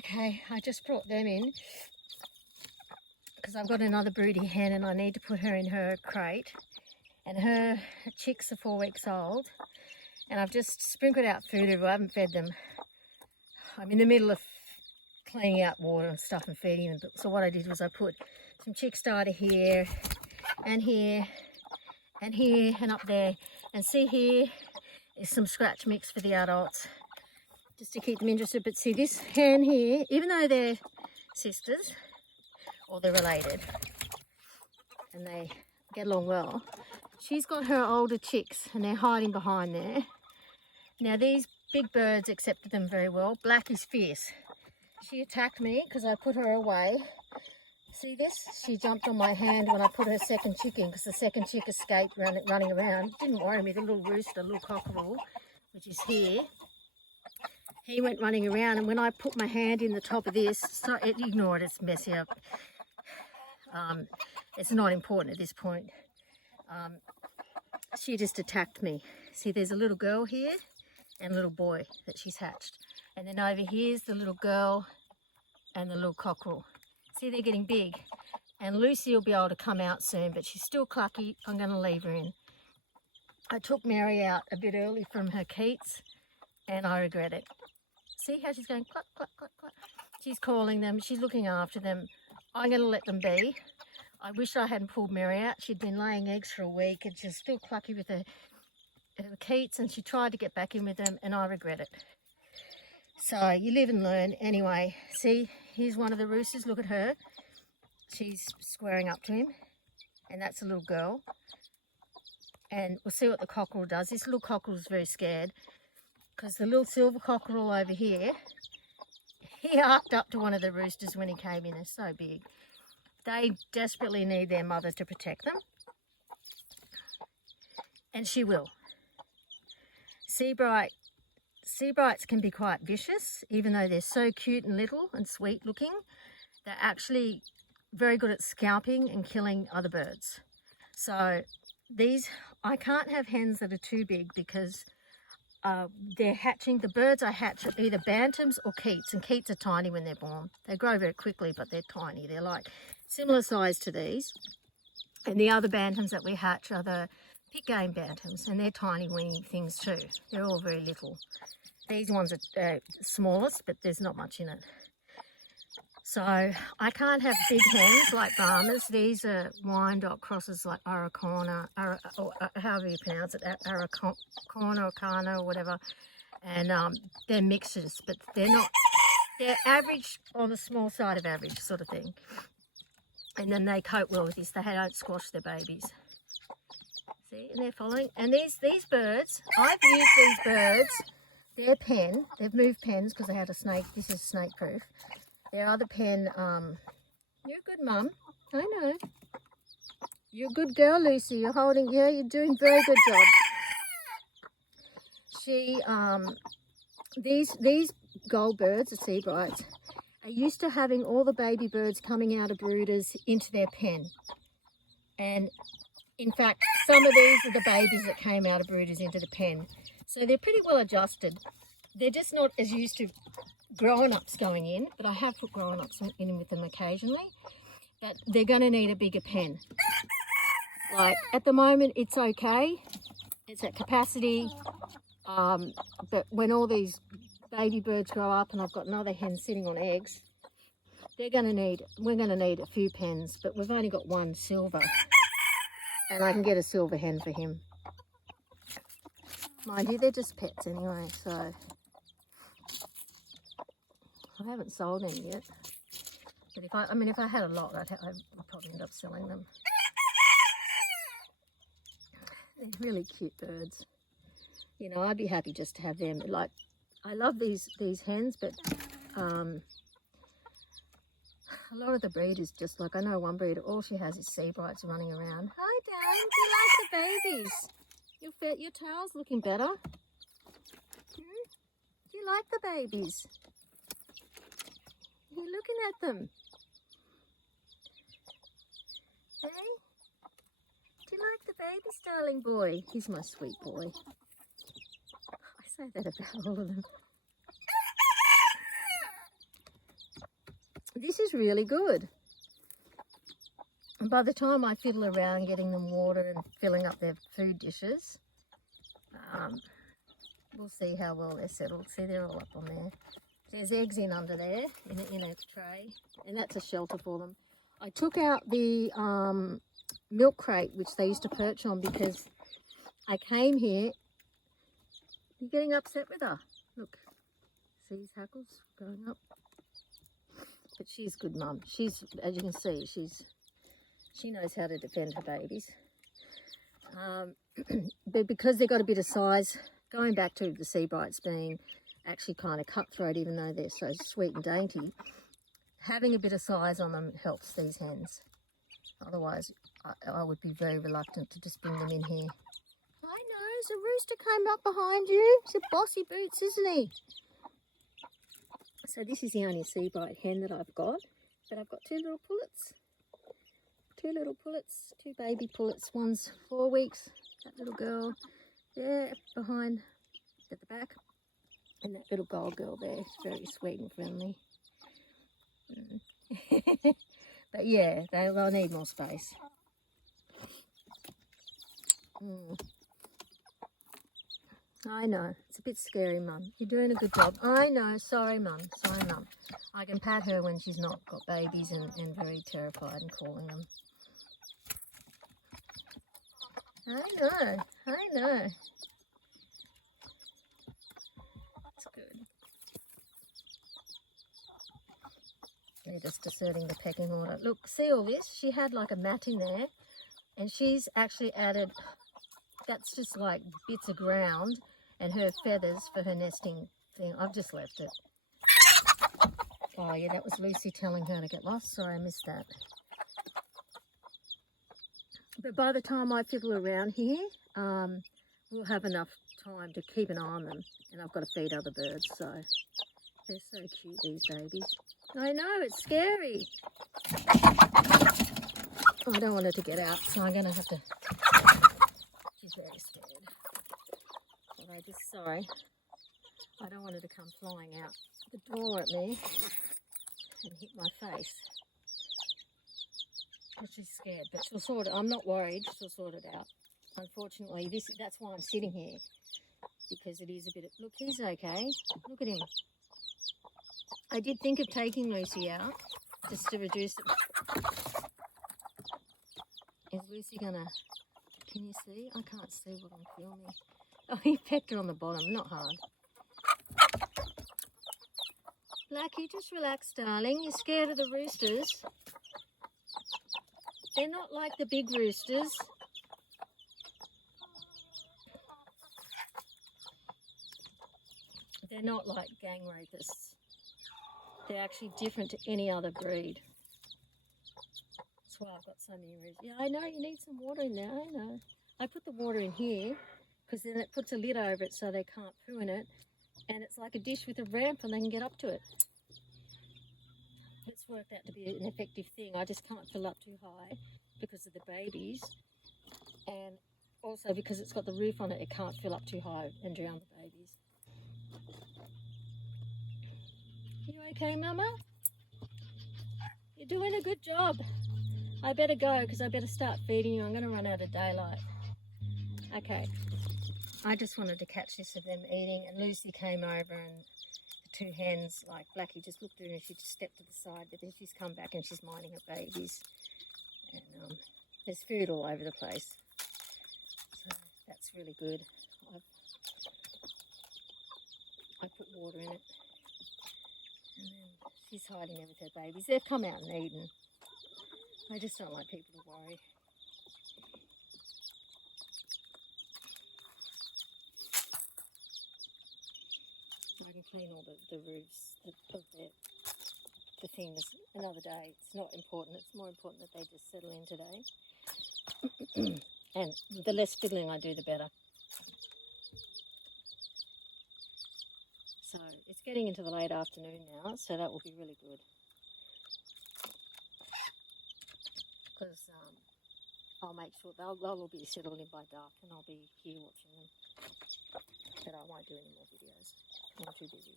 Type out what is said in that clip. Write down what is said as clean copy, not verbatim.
Okay, I just brought them in because I've got another broody hen and I need to put her in her crate. And her chicks are 4 weeks old. And I've just sprinkled out food everywhere. I haven't fed them. I'm in the middle of cleaning out water and stuff and feeding them. So what I did was I put some chick starter here and here and here and up there. And see, here is some scratch mix for the adults, just to keep them interested. But see, this hen here, even though they're sisters or they're related and they get along well, she's got her older chicks and they're hiding behind there. Now these big birds accepted them very well. Black is fierce. She attacked me because I put her away. See this? She jumped on my hand when I put her second chick in because the second chick escaped running around. Didn't worry me. The little rooster, little cockerel, which is here, he went running around, and when I put my hand in the top of this, so ignore it, it's messy up. It's not important at this point. She just attacked me. See, there's a little girl here and a little boy that she's hatched. And then over here's the little girl and the little cockerel. See, they're getting big. And Lucy will be able to come out soon, but she's still clucky. I'm going to leave her in. I took Mary out a bit early from her Keats, and I regret it. See how she's going cluck, cluck, cluck, cluck. She's calling them. She's looking after them. I'm going to let them be. I wish I hadn't pulled Mary out. She'd been laying eggs for a week, and she's still clucky with her Keats, and she tried to get back in with them, and I regret it. So you live and learn. Anyway, see, here's one of the roosters. Look at her. She's squaring up to him, and that's a little girl. And we'll see what the cockerel does. This little cockerel is very scared because the little silver cockerel over here, he arced up to one of the roosters when he came in. They're so big. They desperately need their mother to protect them, and she will. Sebrights can be quite vicious, even though they're so cute and little and sweet looking. They're actually very good at scalping and killing other birds. So these, I can't have hens that are too big because they're hatching. The birds I hatch are either bantams or Keats, and Keats are tiny when they're born. They grow very quickly, but they're tiny. They're like similar size to these. And the other bantams that we hatch are the pit game bantams, and they're tiny weeny things too. They're all very little. These ones are smallest, but there's not much in it. So I can't have big hens like Brahmas. These are Wyandotte crosses like Araucana, or however you pronounce it, Araucana or Kana or whatever. And they're mixtures, but they're average, on the small side of average sort of thing. And then they cope well with this. They don't squash their babies. See, and they're following. And these birds, I've used these birds, their pen, they've moved pens because they had a snake. This is snake proof. Their other pen, you're a good mum. I know. You're a good girl, Lucy. You're holding, yeah, you're doing a very good job. She, these gold birds, the sebrights, are used to having all the baby birds coming out of brooders into their pen. And in fact, some of these are the babies that came out of brooders into the pen. So they're pretty well adjusted. They're just not as used to grown-ups going in, but I have put grown-ups in with them occasionally. But they're going to need a bigger pen. Like, at the moment, it's okay. It's at capacity. But when all these baby birds grow up and I've got another hen sitting on eggs, we're going to need a few pens, but we've only got one silver. And I can get a silver hen for him. Mind you, they're just pets anyway, so I haven't sold any yet. But if I had a lot, I'd probably end up selling them. They're really cute birds. You know, I'd be happy just to have them. Like, I love these hens, but a lot of the breeders just like, I know one breeder, all she has is sebrights running around. Hi, darling, do you like the babies? Your tail's looking better. Do you like the babies? You're looking at them. Hey? Do you like the babies, darling boy? He's my sweet boy. I say that about all of them. This is really good. And by the time I fiddle around getting them water and filling up their food dishes, we'll see how well they're settled. See, they're all up on there. There's eggs in under there in a tray, and that's a shelter for them. I took out the milk crate which they used to perch on because I came here. You're getting upset with her. Look, see his hackles going up. But she's good, Mum. She's, as you can see, she knows how to defend her babies. But because they've got a bit of size, going back to the sebrights being actually kind of cutthroat, even though they're so sweet and dainty, having a bit of size on them helps these hens. Otherwise, I would be very reluctant to just bring them in here. I know, the rooster came up behind you. He's a bossy boots, isn't he? So this is the only sebright hen that I've got, but I've got two little pullets. Two baby pullets. One's 4 weeks, that little girl there behind at the back, and that little gold girl there is very sweet and friendly. But yeah, they'll need more space. I know, it's a bit scary, Mum. You're doing a good job. I know, sorry, Mum. I can pat her when she's not got babies and very terrified and calling them. I know. That's good. They're just asserting the pecking order. Look, see all this? She had like a mat in there, and she's actually added, that's just like bits of ground and her feathers for her nesting thing. I've just left it. Oh yeah, that was Lucy telling her to get lost. Sorry, I missed that. But by the time I fiddle around here, we'll have enough time to keep an eye on them. And I've got to feed other birds, so they're so cute, these babies. I know, it's scary. I don't want her to get out, so I'm going to have to... She's very scared. Well, sorry. I don't want her to come flying out the door at me and hit my face. She's scared, but she'll sort it. I'm not worried. She'll sort it out. Unfortunately, that's why I'm sitting here, because it is a bit of... Look, he's okay. Look at him. I did think of taking Lucy out just to reduce it. Is Lucy gonna... Can you see? I can't see what I'm filming. Oh, he pecked her on the bottom. Not hard. Blackie, just relax, darling. You're scared of the roosters. They're not like the big roosters. They're not like gang rapists. They're actually different to any other breed. That's why I've got so many roosters. Yeah, I know, you need some water in there, I know. I put the water in here because then it puts a lid over it so they can't poo in it. And it's like a dish with a ramp and they can get up to it. It's worked out to be an effective thing. I just can't fill up too high because of the babies, and also because it's got the roof on it, it can't fill up too high and drown the babies. You okay, Mama? You're doing a good job. I better go because I better start feeding you. I'm going to run out of daylight. Okay. I just wanted to catch this of them eating, and Lucy came over and the two hens, like Blackie just looked at her and she just stepped to the side, but then she's come back and she's minding her babies. And there's food all over the place. So that's really good. I put water in it. And then she's hiding there with her babies. They've come out and eaten. I just don't like people to worry. I can clean all the roofs of the things another day. It's not important. It's more important that they just settle in today. And the less fiddling I do, the better. So it's getting into the late afternoon now, so that will be really good. Because I'll make sure they'll all be settled in by dark, and I'll be here watching them. But I won't do any more videos. I'm too busy.